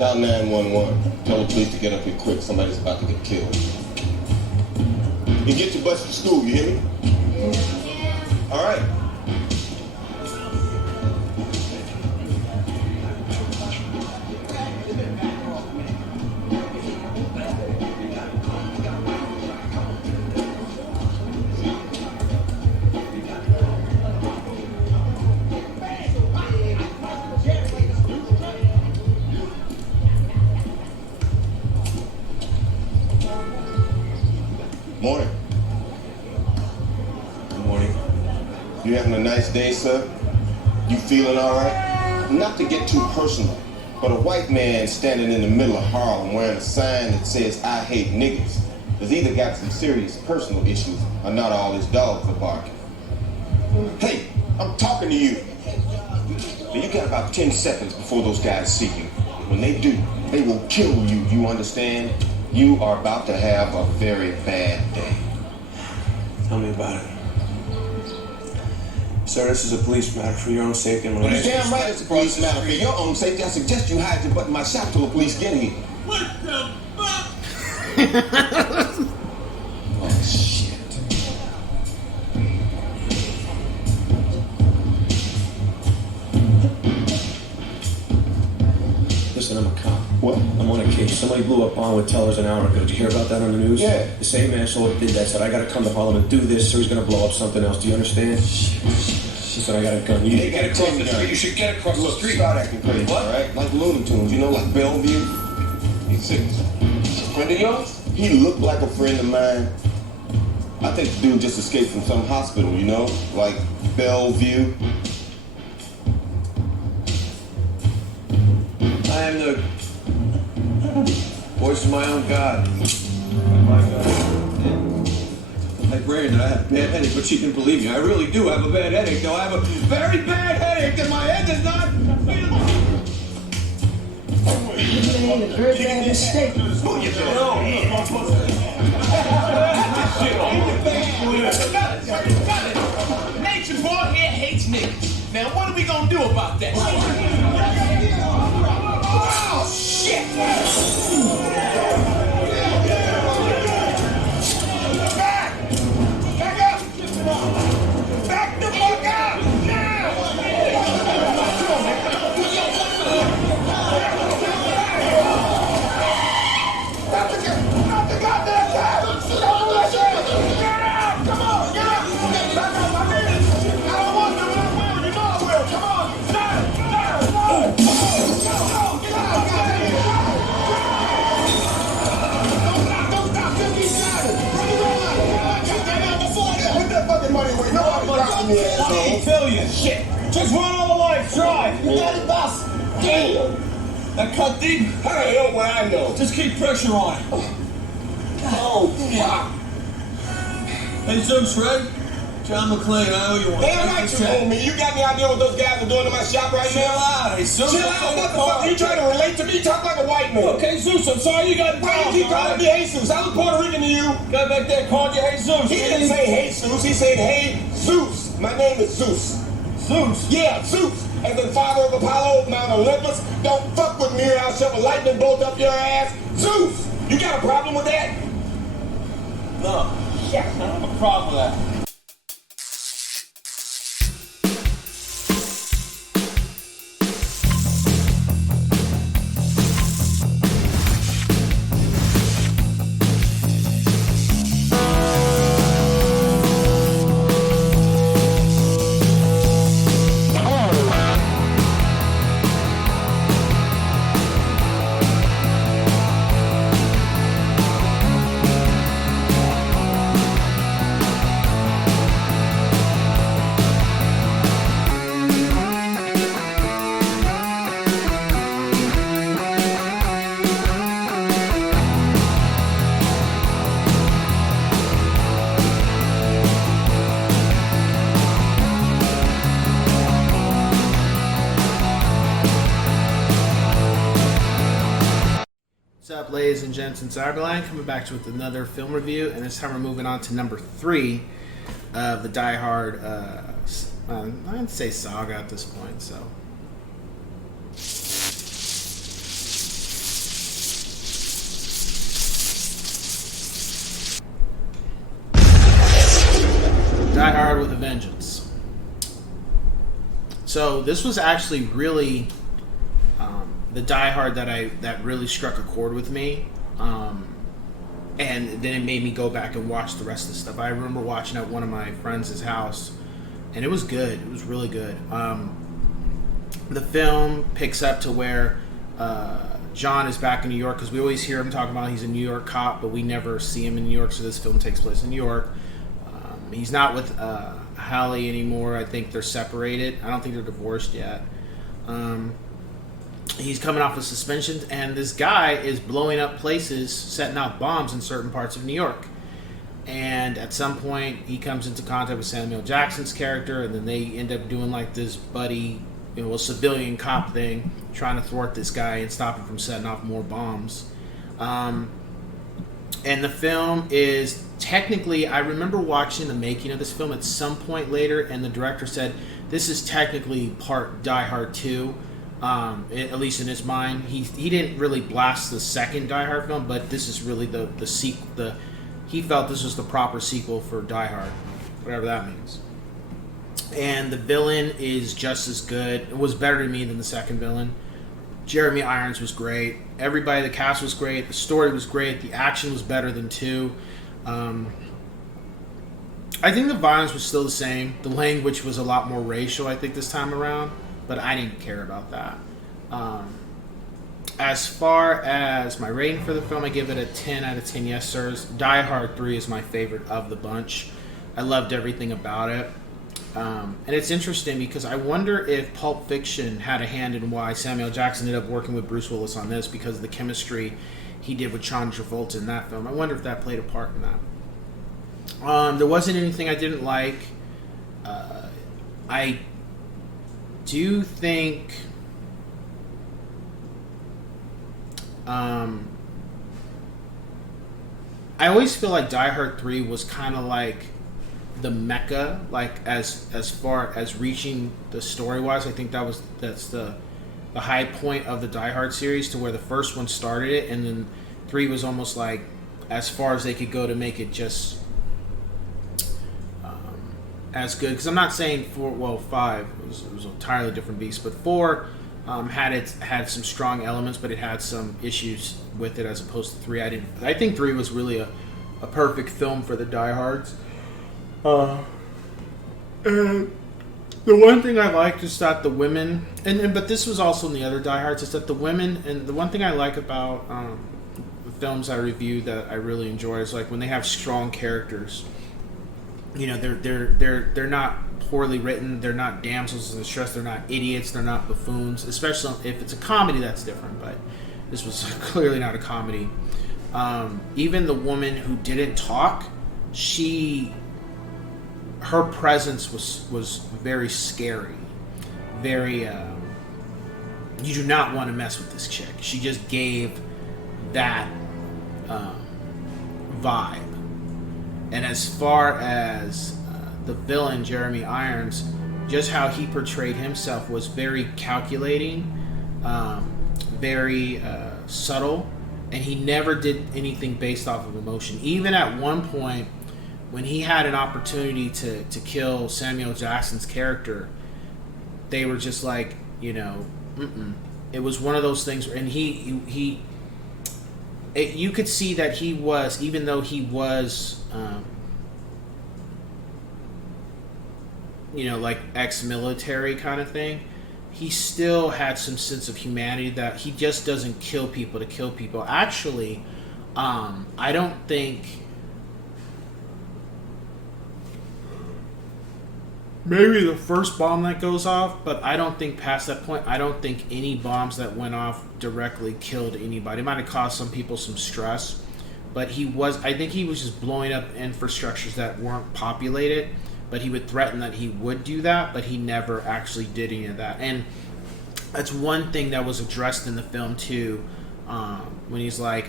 Dial 911. Tell the police to get up here quick. Somebody's about to get killed. And get your bus to school, you hear me? Yeah. All right. Morning. Good morning. You having a nice day, sir? You feeling all right? Not to get too personal, but a white man standing in the middle of Harlem wearing a sign that says, "I hate niggas," has either got some serious personal issues or not all his dogs are barking. Hey, I'm talking to you. Now, you got about 10 seconds before those guys see you. When they do, they will kill you, you understand? You are about to have a very bad day. Tell me about it. Sir, this is a police matter for your own safety and Well, you're damn right it's a police matter. For your own safety, I suggest you hide your butt in my shop till the police get here. What the fuck? Oh, shit. Listen, I'm a cop. What? I'm on a case. Somebody blew up on with tellers an hour ago. Did you hear about that on the news? Yeah. The same asshole that did that said, I gotta come to Harlem and do this, so he's gonna blow up something else. Do you understand? She said, I got a gun. You need to get across the street. You should get across the street. Start acting crazy, What? all right? Like Looney Tunes, you know, like Bellevue. He's sick. Friend of yours? He looked like a friend of mine. I think the dude just escaped from some hospital, you know? Like Bellevue. I am the voice of my own God. My God. Like Brandon, I have a bad headache, but she can believe me. I really do have a bad headache, though. I have a very bad headache, and my head is not. You made a very bad mistake. Nature boy here hates niggas. Now what are we gonna do about that? Oh shit! Back! Back up! Back the fuck up! Now! Stop the goddamn car! Get out! Come on! Get out! Back up! I mean it! I don't want to, but I will. You know I will. Come on! Now! Go! Get out! Don't stop! Just keep driving! Run around! Cut that out before that! Put that fucking money away! Nobody dropping me, asshole! Billion. Shit. Just run all the lights. Drive. You got it, boss? Damn! That cut deep. Hurry up what I know. Just keep pressure on it. Oh, fuck. Hey, Zeus, Fred. John McClane, I owe you one. Damn right you owe me. You got any idea what those guys are doing in my shop right Chill now? out, hey, Zeus. Chill out, what the fuck? You trying to relate to me? Talk like a white man. Okay, Zeus, I'm sorry you got Why you keep calling me Jesus? I was Puerto Rican to you. Guy back there called you Hey Zeus. He didn't say hey Zeus, he said hey Zeus. My name is Zeus. Zeus. Yeah, Zeus. As the father of Apollo, Mount Olympus. Don't fuck with me or I'll shove a lightning bolt up your ass. Zeus! You got a problem with that? No. Yeah. I don't have a problem with that. What's up, ladies and gents? It's Cyberline coming back to you with another film review, and this time we're moving on to number 3 of the Die Hard. I'd say saga at this point. So, Die Hard with a Vengeance. So this was actually really the Die Hard that really struck a chord with me, and then it made me go back and watch the rest of the stuff. I remember watching at one of my friends' house, and it was good. It was really good. The film picks up to where John is back in New York, because we always hear him talking about he's a New York cop, but we never see him in New York. So this film takes place in New York. He's not with Hallie anymore. I think they're separated. I don't think they're divorced yet. He's coming off of suspension, and this guy is blowing up places, setting off bombs in certain parts of New York. And at some point, he comes into contact with Samuel Jackson's character, and then they end up doing like this buddy, a civilian cop thing, trying to thwart this guy and stop him from setting off more bombs. And the film is technically, I remember watching the making of this film at some point later, and the director said, this is technically part Die Hard 2. At least in his mind, he didn't really blast the second Die Hard film, but this is really the sequel. He felt this was the proper sequel for Die Hard, whatever that means. And the villain is just as good. It was better to me than the second villain. Jeremy Irons was great. Everybody, the cast was great. The story was great. The action was better than 2. I think the violence was still the same. The language was a lot more racial, I think, this time around. But I didn't care about that. As far as my rating for the film, I give it a 10 out of 10 yes sirs. Die Hard 3 is my favorite of the bunch. I loved everything about it. And it's interesting because I wonder if Pulp Fiction had a hand in why Samuel Jackson ended up working with Bruce Willis on this, because of the chemistry he did with John Travolta in that film. I wonder if that played a part in that. There wasn't anything I didn't like. I do think I always feel like Die Hard 3 was kind of like the mecca, like as far as reaching the story wise. I think that's the high point of the Die Hard series, to where the first one started it, and then 3 was almost like as far as they could go to make it just as good. Because I'm not saying 5 it was an entirely different beast, but 4 had some strong elements, but it had some issues with it as opposed to 3. I think 3 was really a perfect film for the Die Hards. And the one thing I liked is that the women, but this was also in the other Die Hards, is that the women, and the one thing I like about the films I reviewed that I really enjoy is like when they have strong characters. They're not poorly written. They're not damsels in distress. They're not idiots. They're not buffoons. Especially if it's a comedy, that's different. But this was clearly not a comedy. Even the woman who didn't talk, her presence was very scary. Very. You do not want to mess with this chick. She just gave that vibe. And as far as the villain, Jeremy Irons, just how he portrayed himself was very calculating, very subtle, and he never did anything based off of emotion. Even at one point, when he had an opportunity to kill Samuel Jackson's character, they were just like, It was one of those things, and you could see that he was, even though he was, like ex-military kind of thing, he still had some sense of humanity, that he just doesn't kill people to kill people. Actually, I don't think, maybe the first bomb that goes off, but I don't think past that point, I don't think any bombs that went off directly killed anybody. It might have caused some people some stress, but I think he was just blowing up infrastructures that weren't populated, but he would threaten that he would do that, but he never actually did any of that. And that's one thing that was addressed in the film too, when he's like,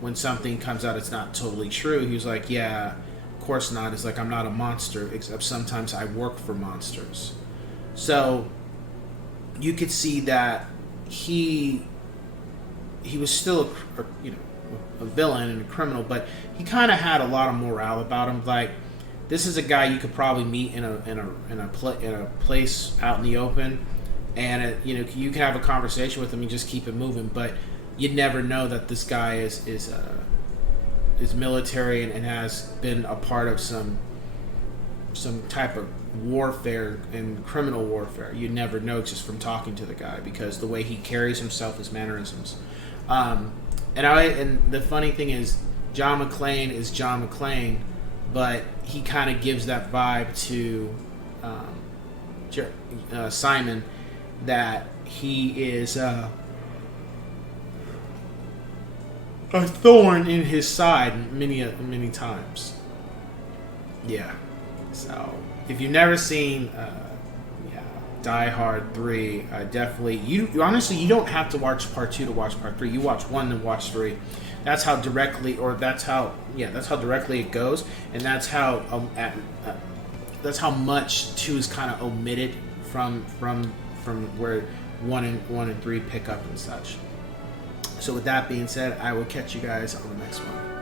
when something comes out it's not totally true, he was like, yeah, of course not. It's like, I'm not a monster, except sometimes I work for monsters. So you could see that he was still a villain and a criminal, but he kind of had a lot of morale about him. Like, this is a guy you could probably meet in a place out in the open, and you know, you can have a conversation with him and just keep it moving. But you'd never know that this guy is military and has been a part of some type of warfare and criminal warfare. You never know just from talking to the guy, because the way he carries himself, his mannerisms. And the funny thing is, John McClane is John McClane, but he kind of gives that vibe to Simon, that he is a thorn in his side many times. Yeah. So if you've never seen Die Hard 3, definitely, you honestly, you don't have to watch part 2 to watch part 3. You watch 1 and watch 3. That's how directly it goes, and that's how much 2 is kind of omitted from where 1 and 3 pick up and such. So with that being said, I will catch you guys on the next one.